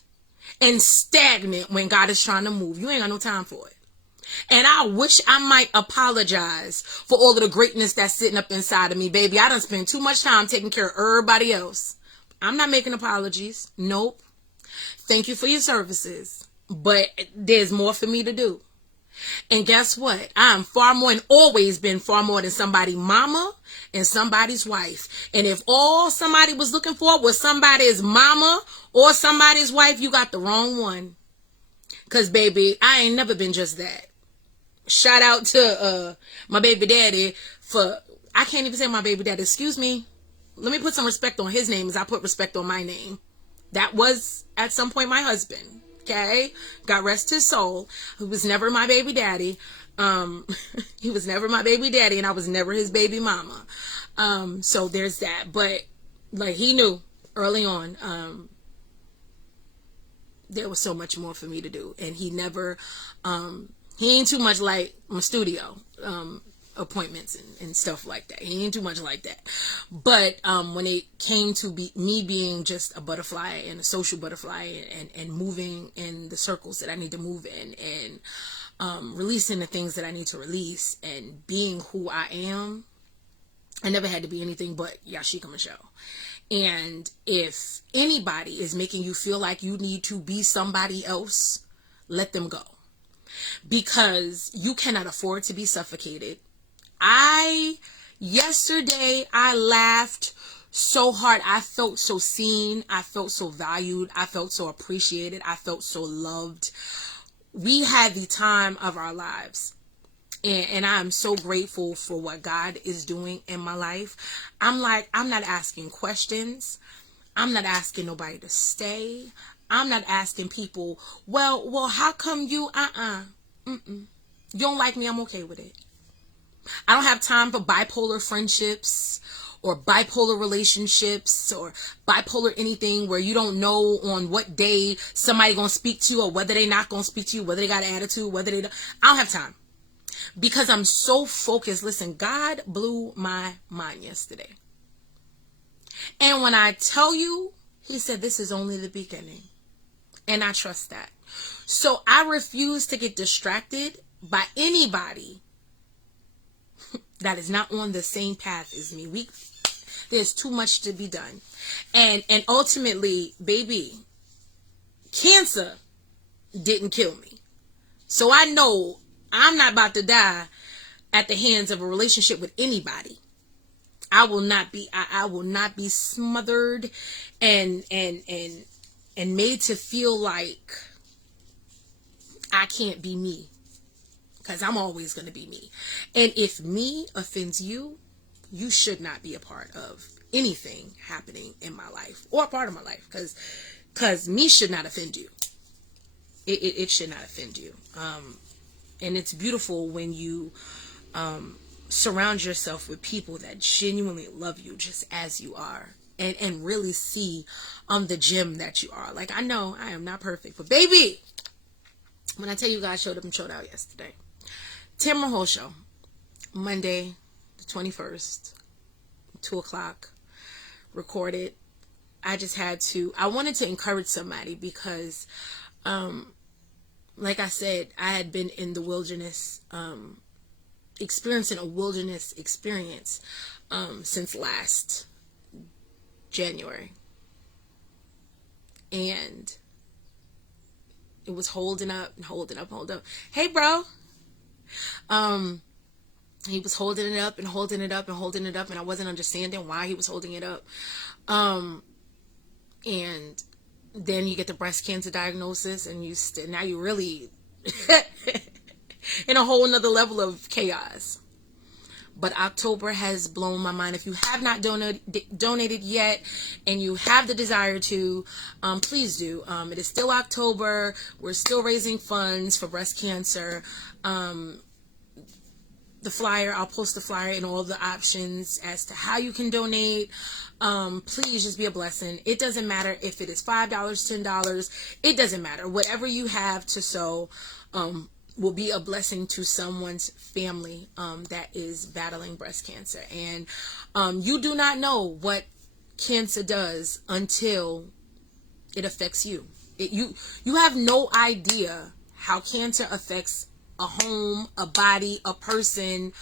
and stagnant when God is trying to move. You ain't got no time for it. And I wish I might apologize for all of the greatness that's sitting up inside of me, baby. I done spent too much time taking care of everybody else. I'm not making apologies. Nope. Thank you for your services. But there's more for me to do. And guess what? I'm far more and always been far more than somebody's mama and somebody's wife. And if all somebody was looking for was somebody's mama or somebody's wife, you got the wrong one. Because, baby, I ain't never been just that. Shout out to my baby daddy for, I can't even say my baby daddy, excuse me. Let me put some respect on his name as I put respect on my name. That was at some point my husband. Okay, God rest his soul. He was never my baby daddy. He was never my baby daddy, and I was never his baby mama. So there's that. But like he knew early on, there was so much more for me to do, and he never, he ain't too much like my studio appointments and stuff like that. He ain't too much like that. But when it came to me being just a butterfly and a social butterfly and moving in the circles that I need to move in and releasing the things that I need to release and being who I am, I never had to be anything but Yashika Michelle. And if anybody is making you feel like you need to be somebody else, let them go. Because you cannot afford to be suffocated. Yesterday I laughed so hard. I felt so seen. I felt so valued. I felt so appreciated. I felt so loved. We had the time of our lives. And I'm so grateful for what God is doing in my life. I'm not asking questions. I'm not asking nobody to stay. I'm not asking people, well, how come you, You don't like me, I'm okay with it. I don't have time for bipolar friendships or bipolar relationships or bipolar anything where you don't know on what day somebody gonna speak to you or whether they not gonna speak to you, whether they got an attitude, whether they don't. I don't have time because I'm so focused. Listen, God blew my mind yesterday. And when I tell you, he said, this is only the beginning. And I trust that. So I refuse to get distracted by anybody that is not on the same path as me. There's too much to be done. And ultimately, baby, cancer didn't kill me. So I know I'm not about to die at the hands of a relationship with anybody. I will not be smothered and made to feel like I can't be me. Because I'm always going to be me. And if me offends you, you should not be a part of anything happening in my life or a part of my life. Because me should not offend you. It should not offend you. And it's beautiful when you surround yourself with people that genuinely love you just as you are. And really see the gem that you are. Like, I know I am not perfect. But baby, when I tell you God showed up and showed out yesterday. Tamron Whole Show, Monday, the 21st, 2 o'clock, recorded. I wanted to encourage somebody because, like I said, I had been in the wilderness, experiencing a wilderness experience since last January. And it was holding up. Hey, bro. He was holding it up, and I wasn't understanding why he was holding it up. And then you get the breast cancer diagnosis, and now you're really in a whole nother level of chaos. but October has blown my mind. If you have not donated yet and you have the desire to, please do. It is still October. We're still raising funds for breast cancer. The flyer, I'll post the flyer and all the options as to how you can donate. Please just be a blessing. It doesn't matter if it is $5, $10. It doesn't matter. Whatever you have to sow will be a blessing to someone's family that is battling breast cancer. And you do not know what cancer does until it affects you. You have no idea how cancer affects a home, a body, a person,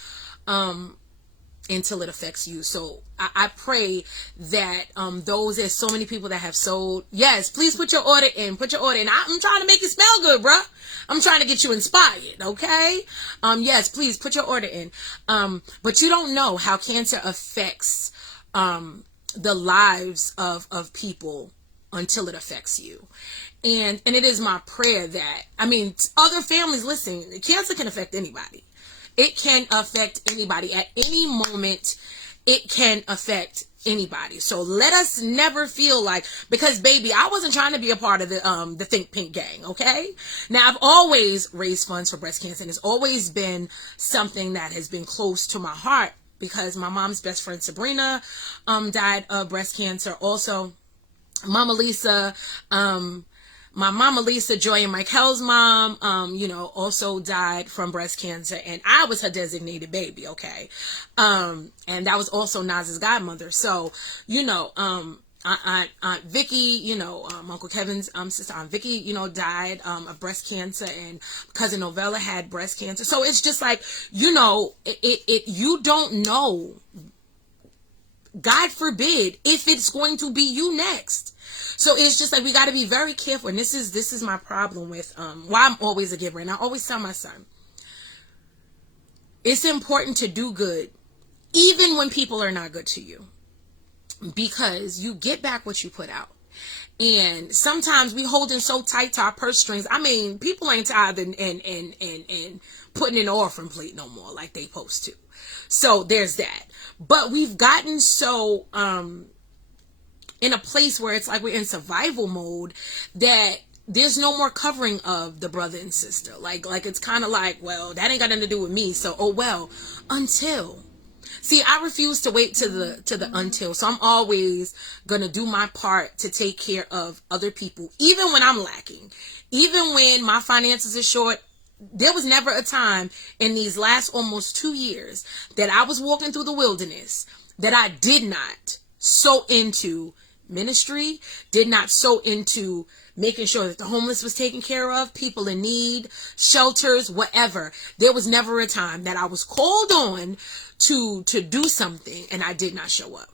until it affects you. So I pray that there's so many people that have sold. Yes, please put your order in. Put your order in. I'm trying to make it smell good, bruh. I'm trying to get you inspired, okay? Yes, please put your order in. But you don't know how cancer affects the lives of people until it affects you. And it is my prayer that, other families, listen, cancer can affect anybody. It can affect anybody at any moment. It can affect anybody. So let us never feel like, because baby, I wasn't trying to be a part of the Think Pink gang. Okay. Now I've always raised funds for breast cancer, and it's always been something that has been close to my heart because my mom's best friend Sabrina, died of breast cancer. Also, Mama Lisa, my Mama Lisa, Joy and Michael's mom, also died from breast cancer, and I was her designated baby, okay? And that was also Naz's godmother. So, Aunt Vicky, Uncle Kevin's sister Aunt Vicky, died of breast cancer, and cousin Novella had breast cancer. So it's just like, you don't know, God forbid, if it's going to be you next. So it's just like, we got to be very careful. And this is my problem with why I'm always a giver. And I always tell my son, it's important to do good even when people are not good to you, because you get back what you put out. And sometimes we holding so tight to our purse strings. People ain't tithing and putting in an offering plate no more like they supposed to. So there's that. But we've gotten so in a place where it's like we're in survival mode that there's no more covering of the brother and sister. Like it's kind of like, well, that ain't got nothing to do with me. So, oh well, until. See, I refuse to wait to the until. So I'm always going to do my part to take care of other people, even when I'm lacking, even when my finances are short. There was never a time in these last almost 2 years that I was walking through the wilderness that I did not sow into ministry, did not sow into making sure that the homeless was taken care of, people in need, shelters, whatever. There was never a time that I was called on to do something and I did not show up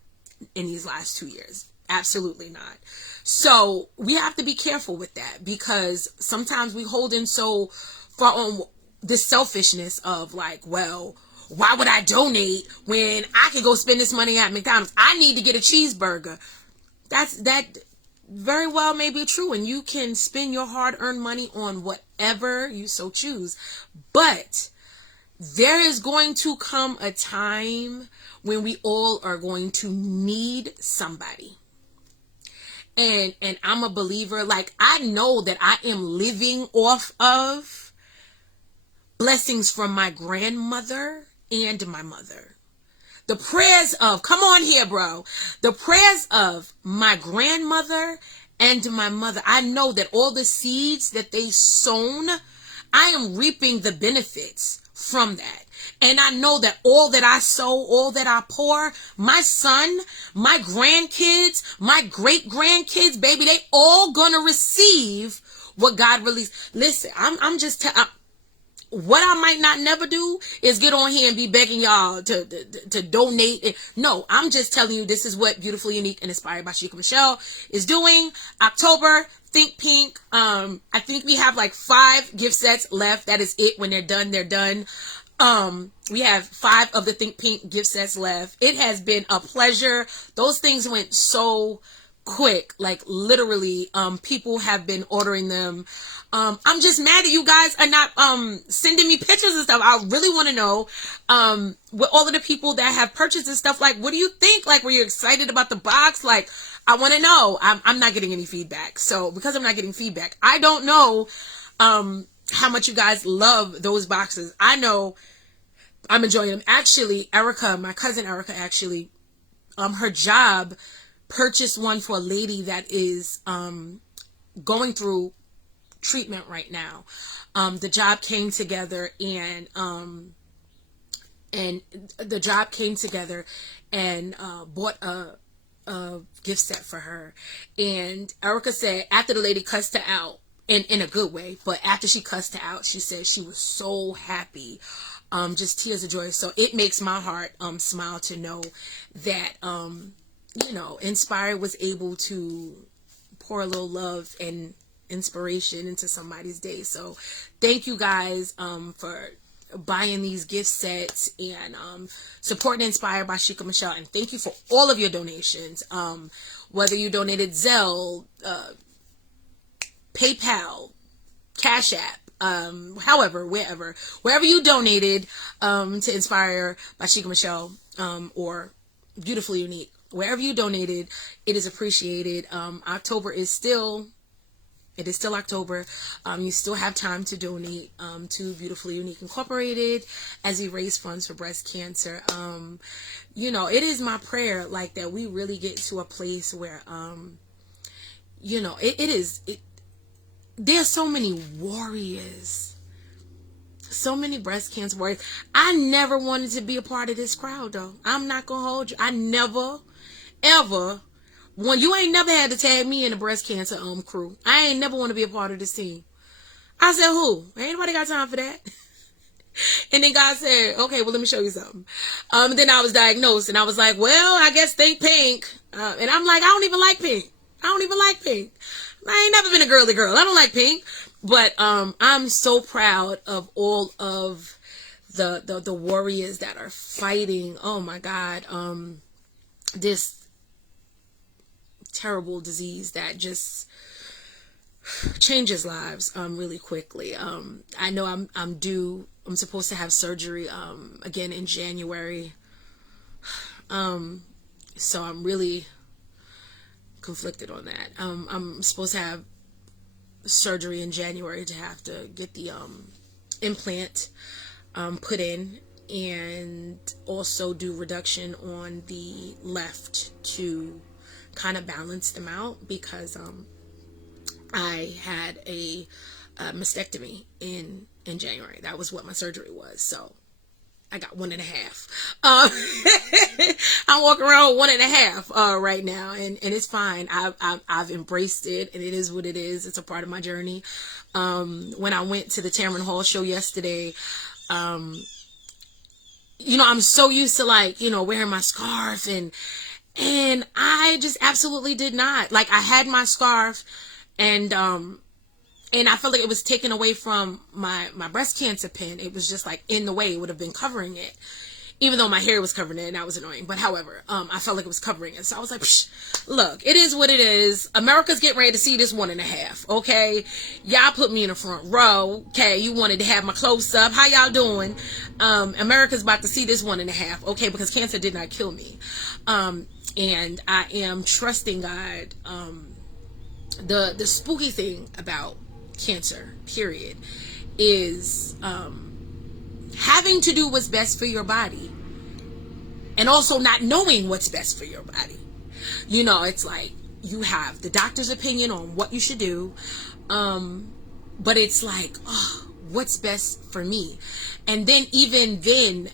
in these last 2 years. Absolutely not. So we have to be careful with that, because sometimes we hold in so far on this selfishness of like, well, why would I donate when I can go spend this money at McDonald's? I need to get a cheeseburger. That very well may be true, and you can spend your hard-earned money on whatever you so choose. But there is going to come a time when we all are going to need somebody. And I'm a believer, like, I know that I am living off of blessings from my grandmother and my mother. The prayers of, come on here, bro. The prayers of my grandmother and my mother. I know that all the seeds that they sown, I am reaping the benefits from that. And I know that all that I sow, all that I pour, my son, my grandkids, my great grandkids, baby, they all gonna receive what God released. Listen, I'm just what I might not never do is get on here and be begging y'all to donate. No, I'm just telling you, this is what Beautifully Unique and Inspired by Sheikah Michelle is doing. October, Think Pink. I think we have like 5 gift sets left. That is it. When they're done, they're done. We have 5 of the Think Pink gift sets left. It has been a pleasure. Those things went so quick, like literally, people have been ordering them. I'm just mad that you guys are not sending me pictures and stuff. I really want to know with all of the people that have purchased this stuff, like, what do you think? Like, were you excited about the box? Like, I want to know. I'm not getting any feedback. So because I'm not getting feedback, I don't know how much you guys love those boxes. I know I'm enjoying them. Actually, Erica, my cousin Erica, actually, her job purchased one for a lady that is going through treatment right now. The job came together and the job came together and bought a gift set for her. And Erica said after the lady cussed her out, in a good way, but after she cussed her out, she said she was so happy, just tears of joy. So it makes my heart smile to know that you know, Inspire was able to pour a little love and inspiration into somebody's day. So thank you guys for buying these gift sets and supporting Inspire by Sheikah Michelle. And thank you for all of your donations, whether you donated Zelle, PayPal, Cash App, however, wherever you donated to Inspire by Sheikah Michelle, or Beautifully Unique, wherever you donated, it is appreciated. October is still, it is still October. You still have time to donate to Beautifully Unique Incorporated as we raise funds for breast cancer. You know, it is my prayer, like, that we really get to a place where, you know, there's so many warriors, so many breast cancer warriors. I never wanted to be a part of this crowd, though. I'm not gonna hold you. I never, ever, when you ain't never had to tag me in the breast cancer crew. I ain't never want to be a part of this team. I said, who? Ain't nobody got time for that. And then God said, okay, well, let me show you something. Then I was diagnosed, and I was like, well, I guess think pink. And I'm like, I don't even like pink. I don't even like pink. I ain't never been a girly girl. I don't like pink. But I'm so proud of all of the warriors that are fighting, oh my God, this terrible disease that just changes lives really quickly. I know I'm supposed to have surgery again in January. So I'm really conflicted on that. I'm supposed to have surgery in January to have to get the implant put in, and also do reduction on the left to kind of balance them out, because I had a mastectomy in January. That was what my surgery was. So I got 1.5. I'm walking around with 1.5 right now, and it's fine. I've embraced it, and it is what it is. It's a part of my journey. When I went to the Tamron Hall show yesterday, you know, I'm so used to, like, you know, wearing my scarf, and I just absolutely did not. Like, I had my scarf, and I felt like it was taken away from my breast cancer pin. It was just like in the way. It would have been covering it, even though my hair was covering it, and that was annoying. But however, I felt like it was covering it. So I was like, psh, look, it is what it is. America's getting ready to see this 1.5. Okay, y'all put me in the front row. Okay, you wanted to have my close up. How y'all doing? America's about to see this 1.5. Okay, because cancer did not kill me, and I am trusting God. The spooky thing about cancer, period, is having to do what's best for your body, and also not knowing what's best for your body. You know, it's like you have the doctor's opinion on what you should do, but it's like, oh, what's best for me? And then even then,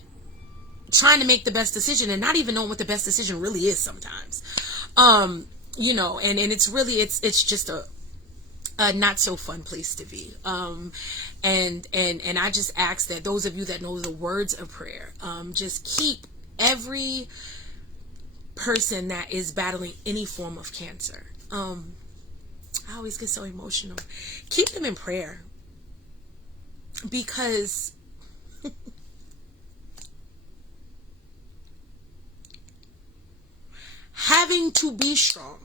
trying to make the best decision and not even knowing what the best decision really is sometimes. You know, and it's really, it's just a not so fun place to be. And I just ask that those of you that know the words of prayer, just keep every person that is battling any form of cancer. I always get so emotional. Keep them in prayer, because having to be strong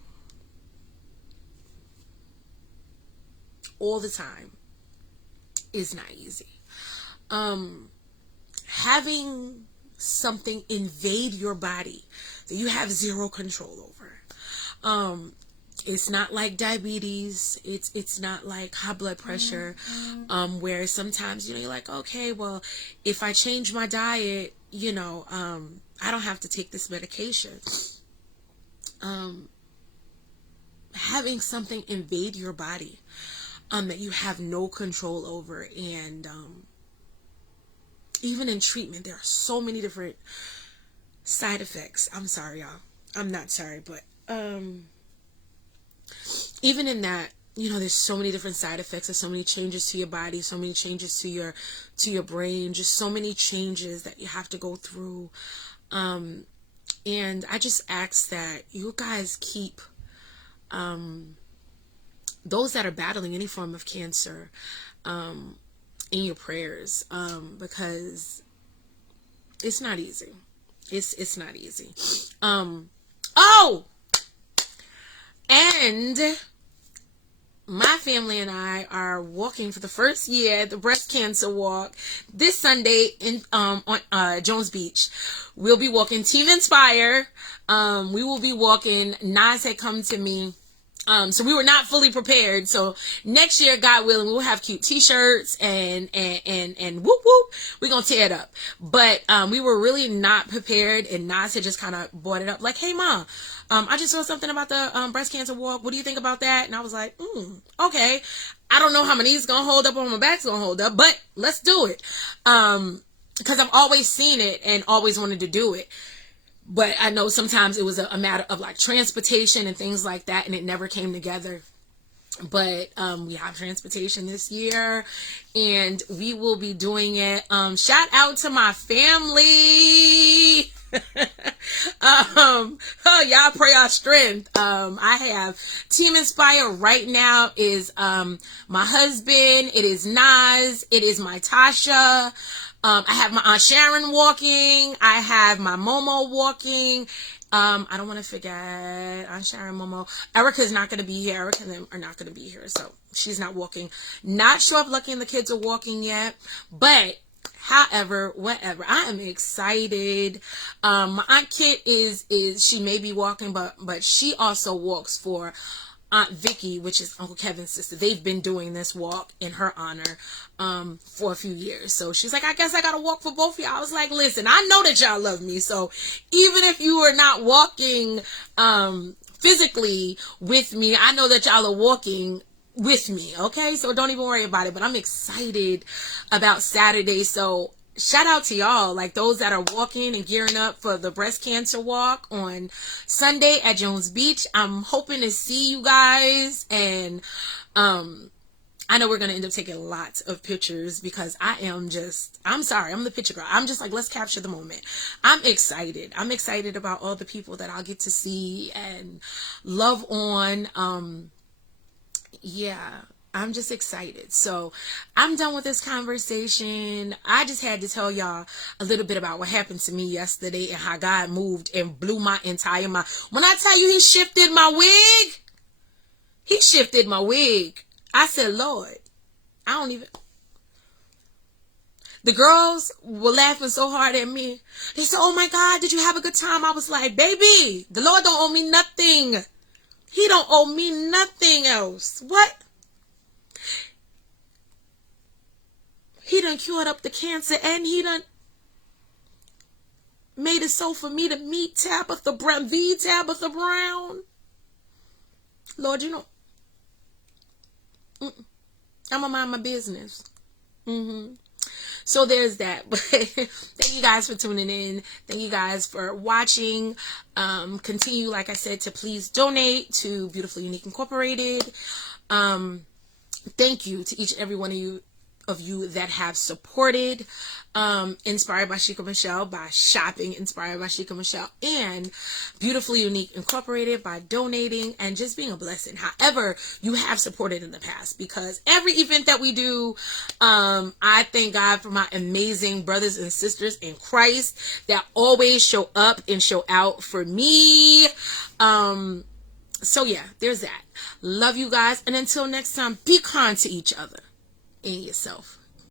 all the time is not easy. Having something invade your body that you have zero control over. It's not like diabetes. It's not like high blood pressure, where sometimes, you know, you're like, okay, well, if I change my diet, you know, I don't have to take this medication. Having something invade your body, that you have no control over, and, even in treatment, there are so many different side effects. I'm sorry, y'all. I'm not sorry, but, even in that, you know, there's so many different side effects. There's so many changes to your body, so many changes to your brain, just so many changes that you have to go through. And I just ask that you guys keep, those that are battling any form of cancer, in your prayers, because it's not easy. It's not easy. Oh, and my family and I are walking for the first year the breast cancer walk this Sunday in on Jones Beach. We'll be walking Team Inspire. We will be walking. Nas had come to me. So we were not fully prepared. So next year, God willing, we'll have cute t-shirts and whoop whoop. We're going to tear it up. But, we were really not prepared, and Nas had just kind of brought it up like, hey mom, I just saw something about the, breast cancer walk. What do you think about that? And I was like, okay. I don't know how my knees going to hold up or my back's going to hold up, but let's do it. Cause I've always seen it and always wanted to do it. But I know sometimes it was a matter of like transportation and things like that, and it never came together. But we have transportation this year, and we will be doing it. Shout out to my family. Y'all pray our strength. I have Team Inspire right now is my husband. It is Nas. It is my Tasha. I have my Aunt Sharon walking. I have my Momo walking. I don't want to forget Aunt Sharon, Momo. Erica's not going to be here. Erica and them are not going to be here. So she's not walking. Not sure if Lucky and the kids are walking yet. But however, whatever. I am excited. My Aunt Kit is she may be walking, but she also walks for Aunt Vicky, which is Uncle Kevin's sister. They've been doing this walk in her honor for a few years. So she's like, I guess I gotta walk for both of y'all. I was like, listen, I know that y'all love me. So even if you are not walking physically with me, I know that y'all are walking with me. Okay, so don't even worry about it. But I'm excited about Saturday. So shout out to y'all, like those that are walking and gearing up for the breast cancer walk on Sunday at Jones Beach. I'm hoping to see you guys, and I know we're going to end up taking lots of pictures because I'm sorry, I'm the picture girl. I'm just like, let's capture the moment. I'm excited. I'm excited about all the people that I'll get to see and love on. Yeah. I'm just excited. So I'm done with this conversation. I just had to tell y'all a little bit about what happened to me yesterday and how God moved and blew my entire mind. When I tell you he shifted my wig, I said, Lord, I don't even. The girls were laughing so hard at me. They said, oh my God, did you have a good time? I was like, baby, the Lord don't owe me nothing. He don't owe me nothing else. What? He done cured up the cancer, and he done made it so for me to meet Tabitha Brown, the Tabitha Brown. Lord, you know, I'm gonna mind my business. So there's that. But thank you guys for tuning in. Thank you guys for watching. Continue, like I said, to please donate to Beautifully Unique Incorporated. Thank you to each and every one of you that have supported Inspired by Sheikah Michelle by shopping Inspired by Sheikah Michelle, and Beautifully Unique Incorporated by donating and just being a blessing. However you have supported in the past, because every event that we do, I thank God for my amazing brothers and sisters in Christ that always show up and show out for me. So yeah, there's that. Love you guys, and until next time, be kind to each other and yourself.